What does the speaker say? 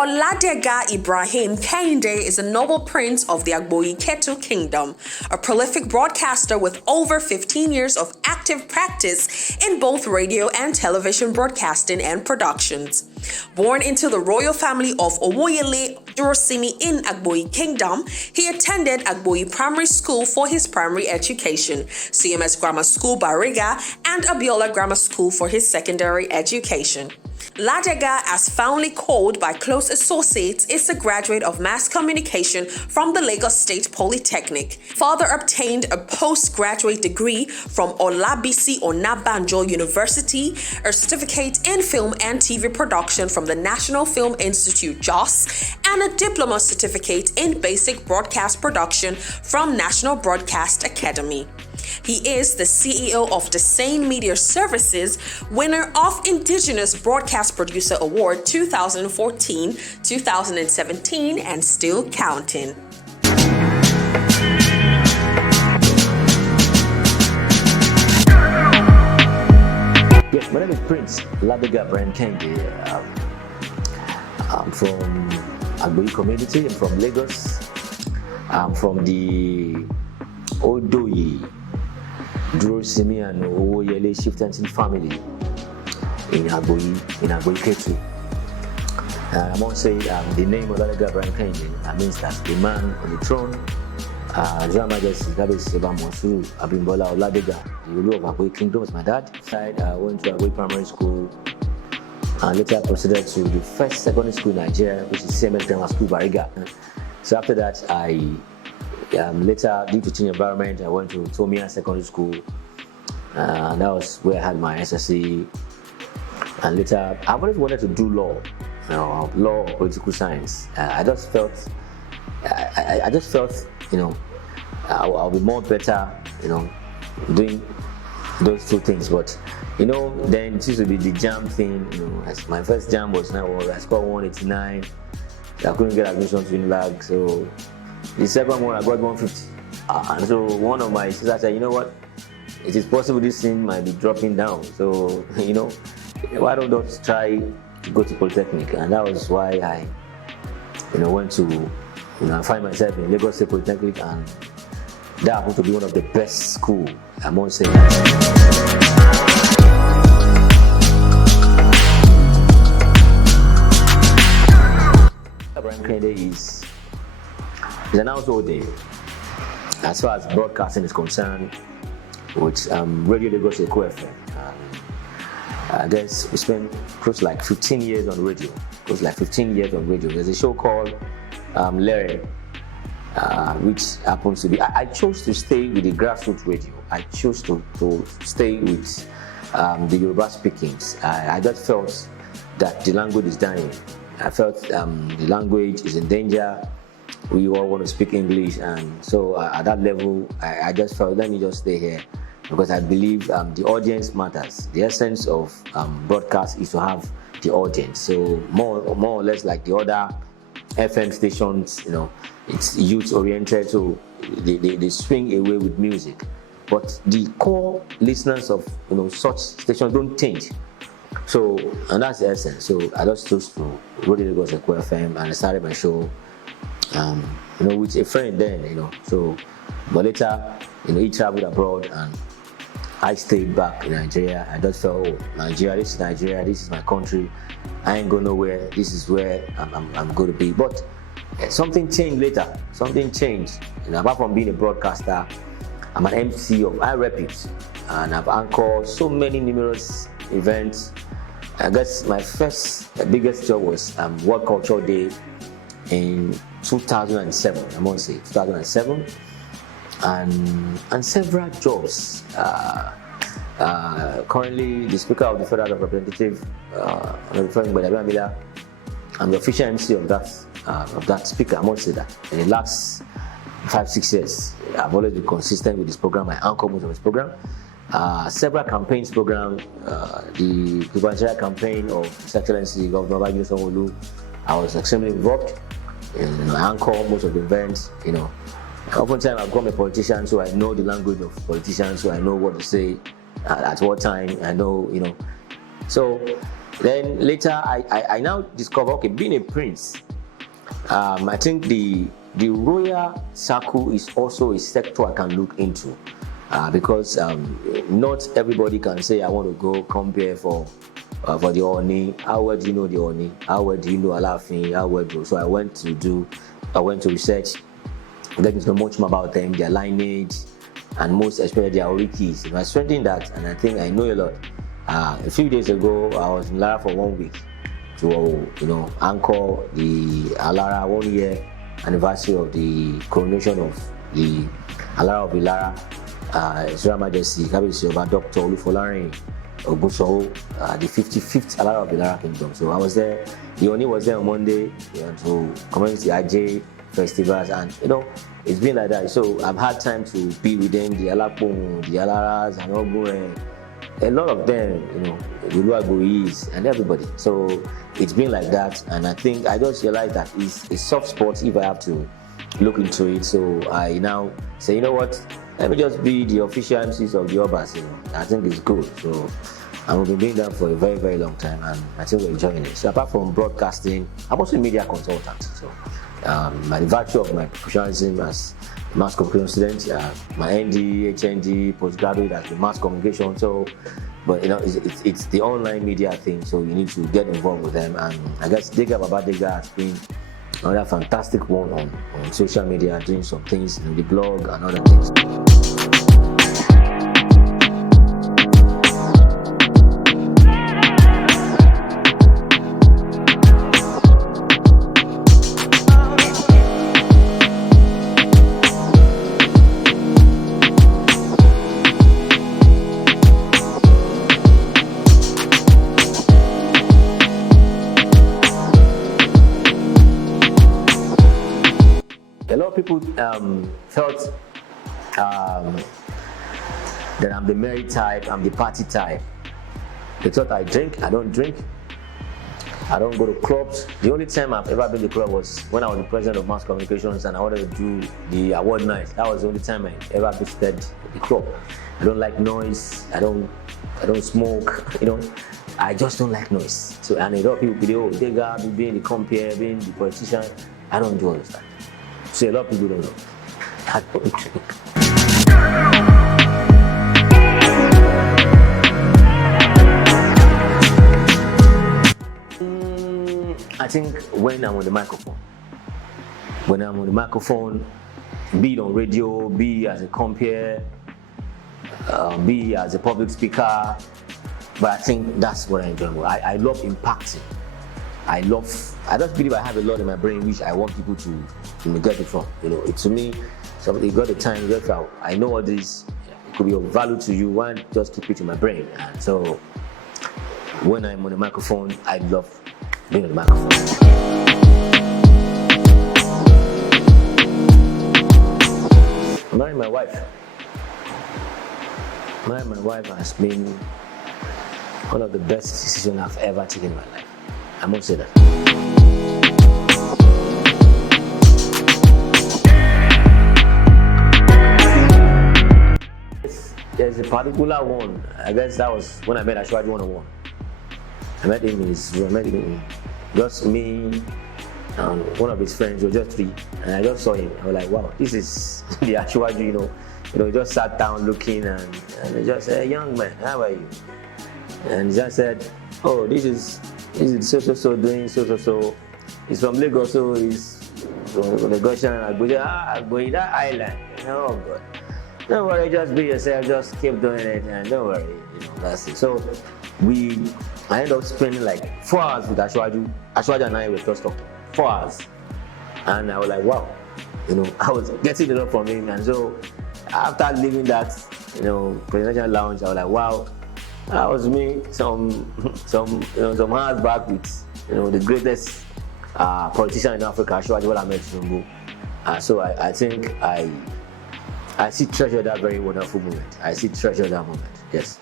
Oladega Ibrahim Kehinde is a noble prince of the Agboyi-ketu kingdom, a prolific broadcaster with over 15 years of active practice in both radio and television broadcasting and productions. Born into the royal family of Owoyele, Durosimi in Agboyi Kingdom, he attended Agboyi Primary School for his primary education, CMS Grammar School Bariga and Abiola Grammar School for his secondary education. Ladega, as fondly called by close associates, is a graduate of mass communication from the Lagos State Polytechnic. Father obtained a postgraduate degree from Olabisi Onabanjo University, a certificate in film and TV production from the National Film Institute (JOS), and a diploma certificate in basic broadcast production from National Broadcast Academy. He is the CEO of Dacene Media Services, winner of Indigenous Broadcast Producer Award 2014-2017, and still counting. Yes, my name is Prince Oladega Ibrahim Kehinde. I'm from Agboyi community. I'm from Lagos. I'm from the Odoye, Durosimi and Owoyele chieftaincy family in Agboyi-ketu. I must say the name of Oladega Ibrahim Kehinde means that the man on the throne, His Majesty Abimbola Oladega, the ruler of Agboyi Kingdom, was my dad. I went to Agboyi Primary School and later proceeded to the first secondary school in Nigeria, which is CMS Grammar School Bariga. So after that, I later, due to change environment, I went to Tomia Secondary School, and that was where I had my SSC. And later, I always wanted to do law, law or political science. I just felt, I'll be more better, doing those two things. But then it used to be the jam thing. My first jam was I scored 189. I couldn't get admission to Unilag, so. The second one I got 150, and so one of my sisters said, "You know what? It is possible this thing might be dropping down. So why don't you try to go to polytechnic?" And that was why I, went to, I find myself in Lagos State Polytechnic, and that happened to be one of the best school. I must say. Ibrahim Kehinde is an household name as far as broadcasting is concerned with Radio Lagos FM. I guess we spent close to like 15 years on radio. There's a show called Ladega, which happens to be. I chose to stay with the grassroots radio. I chose to stay with the Yoruba speakings. I just felt that the language is dying. I felt the language is in danger. We all want to speak English, and so at that level, I just felt, let me just stay here, because I believe the audience matters. The essence of broadcast is to have the audience. So more or less like the other FM stations, it's youth oriented, so they swing away with music. But the core listeners of such stations don't change. So, and that's the essence. So I just chose to Radio Lagos FM, and I started my show. With a friend then, so, but later, he traveled abroad and I stayed back in Nigeria. I just felt, Nigeria, this is my country. I ain't going nowhere. This is where I'm going to be. But something changed later. Apart from being a broadcaster, I'm an MC of high repute, and I've anchored so many numerous events. I guess my biggest job was World Cultural Day in 2007, I must say, 2007, and several jobs. Currently, the Speaker of the Federal Representative, I'm the official MC of that speaker. I must say that in the last 5-6 years, I've always been consistent with this program. I anchor most of this program. Several campaigns program, the gubernatorial campaign of His Excellency Governor Olabisi, I was extremely involved. I anchor most of the events. Oftentimes I've become a politician, so I know the language of politicians, so I know what to say at what time. I know, So Then later, I now discover, okay, being a prince, I think the royal circle is also a sector I can look into, because not everybody can say, I want to go compare for the Oni. How well do you know the Oni? How well do you know Alafin? How well do? So I went to research, getting to know much more about them, their lineage, and most especially their orikis. I strengthened that, and I think I know a lot. A few days ago, I was in Lara for 1 week to anchor the Alara 1 year anniversary of the coronation of the Alara of Ilara, His Royal Majesty Kabiyesi Oba Dr. Olufolarin Ogunsowo, the 55th Alara of Ilara Kingdom. So I was there. The Oni was there on Monday to commence the IJ festivals, and it's been like that. So I've had time to be with them, the Alapon, the Alaras, and Ogun, a lot of them, the Agboyis and everybody. So it's been like that, and I think I just realized that it's a soft spot if I have to look into it. So I now say, you know what, let me just be the official MCs of the Obas. I think it's good. So I've been doing that for a very, very long time, and I think we're enjoying it. So apart from broadcasting, I'm also a media consultant. So by the virtue of my professionalism as a mass communication student, my ND, HND, postgraduate as the mass communication. So, but it's the online media thing, so you need to get involved with them. And I guess Dega has been another fantastic one on social media, doing some things in the blog and other things. A lot of people felt that I'm the merry type, I'm the party type. They thought I drink, I don't drink. I don't go to clubs. The only time I've ever been to the club was when I was the president of mass communications and I wanted to do the award night. That was the only time I ever visited the club. I don't like noise. I don't smoke. I just don't like noise. So, and a lot of people be Dega, being the compere, being the politician. I don't do all this stuff. So a lot of people don't know. I don't drink. I think when I'm on the microphone, be it on radio, be as a compere, be as a public speaker, but I think that's what I enjoy. I love impacting. I just believe I have a lot in my brain which I want people to get it from. To me, somebody got the time, I know what this could be of value to you, why just keep it in my brain? And so when I'm on the microphone, I love being on the microphone. Marrying my wife. Marrying my wife has been one of the best decisions I've ever taken in my life. I must say that. There's a particular one. I guess that was when I met Ashwaji 101. I met him in his room. I met him, just me and one of his friends. We were just three, and I just saw him. I was like, wow, this is the Ashwaji. He just sat down looking, and he just said, hey, young man, how are you? And he just said, oh, this is so doing so. He's from Lagos, so he's from Lagosian. Agboyi, that island. Oh God. Don't worry, just be yourself, just keep doing it, and don't worry, that's it. So I ended up spending like 4 hours with Ashwaji. Ashwaji and I were just talking 4 hours, and I was like, wow, I was getting a lot from him. And so after leaving that, presidential lounge, I was like, wow, that was me some hours back with the greatest politician in Africa, Ashwaji Onabanjo. So I think I still treasure that very wonderful moment. I still treasure that moment. Yes.